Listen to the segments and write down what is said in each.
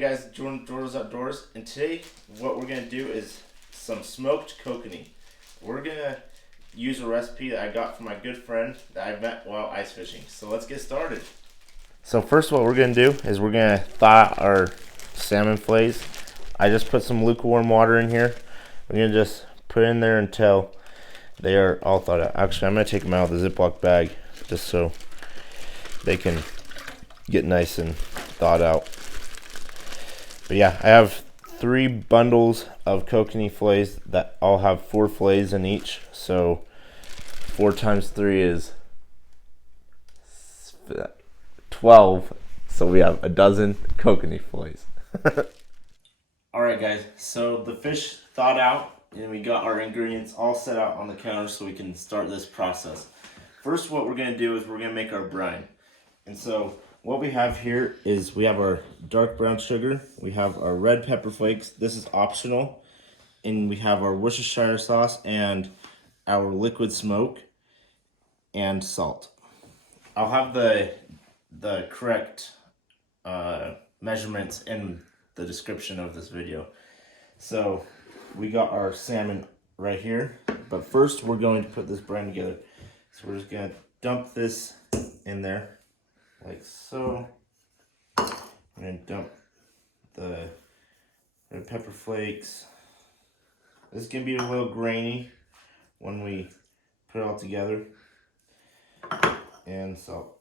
Hey guys, Jordan's Outdoors, and today what we're gonna do is some smoked kokanee. We're gonna use a recipe that I got from my good friend that I met while ice fishing. So let's get started. So first what we're gonna do is we're gonna thaw out our salmon fillets. I just put some lukewarm water in here. We're gonna just put it in there until they are all thawed out. Actually, I'm gonna take them out of the Ziploc bag just so they can get nice and thawed out. But yeah, I have 3 bundles of kokanee fillets that all have 4 fillets in each. So 4 times 3 is 12. So we have a dozen kokanee fillets. Alright guys, so the fish thawed out and we got our ingredients all set out on the counter so we can start this process. First what we're going to do is we're going to make our brine. And so what we have here is we have our dark brown sugar, we have our red pepper flakes, this is optional, and we have our Worcestershire sauce and our liquid smoke and salt. I'll have the correct measurements in the description of this video. So we got our salmon right here, but first we're going to put this brine together. So we're just going to dump this in there like so. I'm going to dump the red pepper flakes. This is going to be a little grainy when we put it all together. And salt.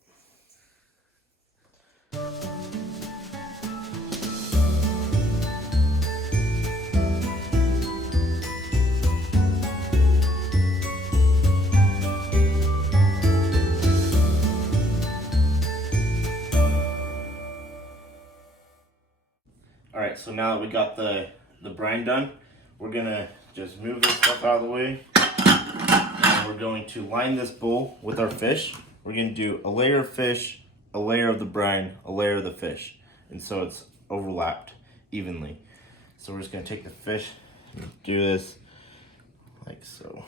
Alright, so now that we got the brine done, we're gonna just move this stuff out of the way. And we're going to line this bowl with our fish. We're gonna do a layer of fish, a layer of the brine, a layer of the fish. And so it's overlapped evenly. So we're just gonna take the fish and do this like so.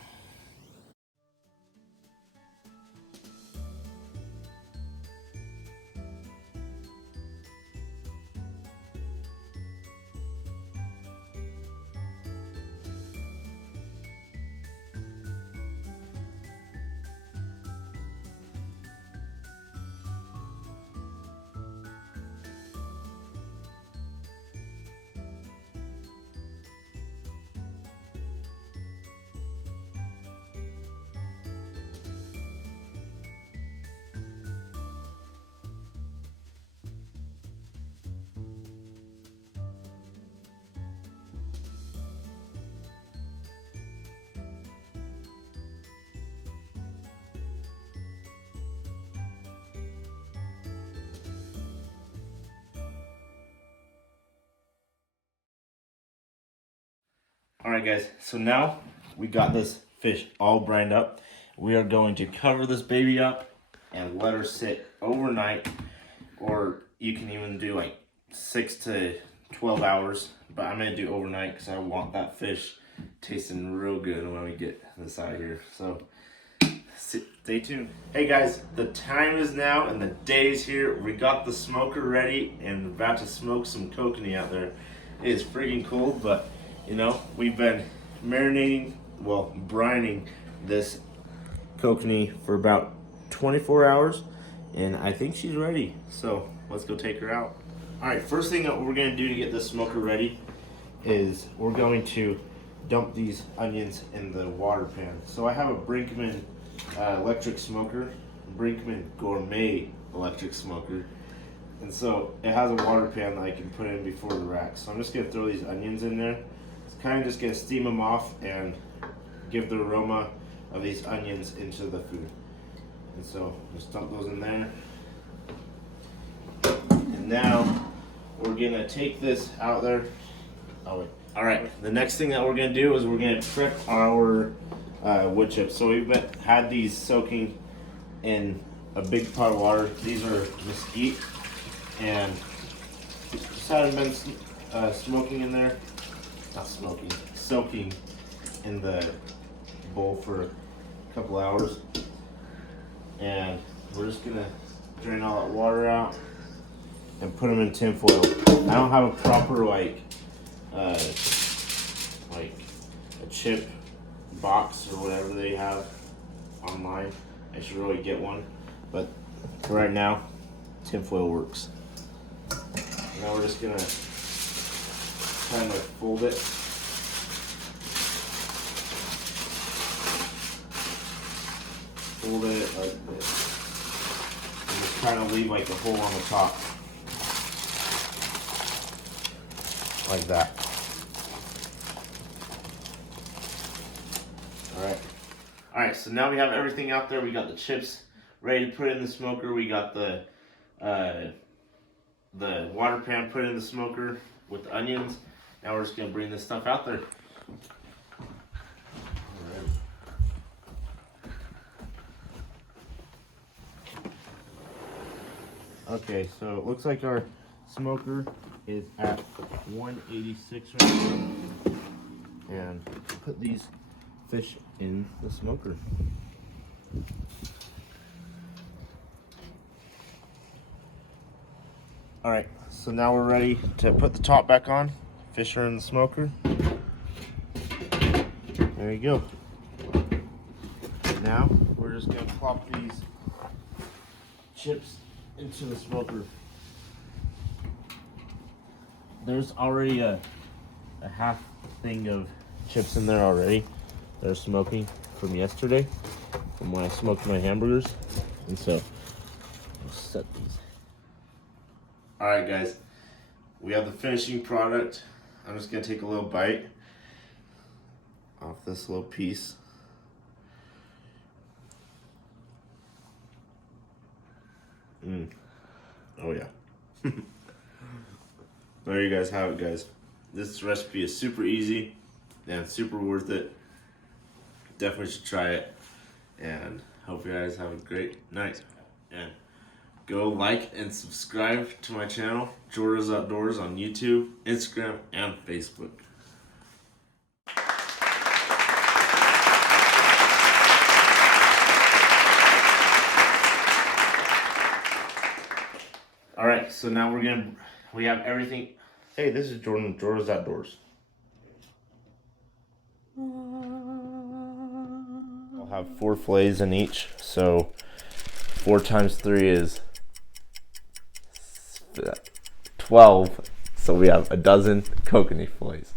Alright guys, so now we got this fish all brined up. We are going to cover this baby up and let her sit overnight, or you can even do like 6 to 12 hours, but I'm going to do overnight because I want that fish tasting real good when we get this out of here. So stay tuned. Hey guys, the time is now and the day is here. We got the smoker ready and about to smoke some kokanee out there. It is freaking cold, but you know, we've been marinating, well, brining this kokanee for about 24 hours, and I think she's ready. So let's go take her out. All right, first thing that we're gonna do to get this smoker ready is we're going to dump these onions in the water pan. So I have a Brinkman electric smoker, Brinkman Gourmet electric smoker. And so it has a water pan that I can put in before the rack. So I'm just gonna throw these onions in there. Kind of just gonna steam them off and give the aroma of these onions into the food. And so just dump those in there. And now we're gonna take this out there. Oh wait. All right. The next thing that we're gonna do is we're gonna prep our wood chips. So we've had these soaking in a big pot of water. These are mesquite, and just haven't been smoking in there. Not smoking, soaking in the bowl for a couple hours. And we're just gonna drain all that water out. and put them in tin foil. I don't have a proper like a chip box or whatever they have online. I should really get one, but for right now, tin foil works. Now we're just gonna kind of fold it. Fold it like this. And just kind of leave like a hole on the top. Like that. Alright, so now we have everything out there. We got the chips ready to put in the smoker. We got the water pan put in the smoker with the onions. Now we're just gonna bring this stuff out there. Okay, so it looks like our smoker is at 186 right now. And put these fish in the smoker. Alright, so now we're ready to put the top back on. Fish are in the smoker. There you go. Now we're just going to plop these chips into the smoker. There's already a half thing of chips in there already. They're smoking from yesterday, from when I smoked my hamburgers. And so, we'll set these. Alright guys, we have the finishing product. I'm just going to take a little bite off this little piece. Oh yeah. There you guys have it, guys. This recipe is super easy and super worth it. Definitely should try it, and hope you guys have a great night. And go like and subscribe to my channel, Jordan's Outdoors, on YouTube, Instagram, and Facebook. All right, so now we have everything. Hey, this is Jordan's Outdoors. I'll have 4 fillets in each, so 4 times 3 is 12. So we have a dozen kokanee fillets.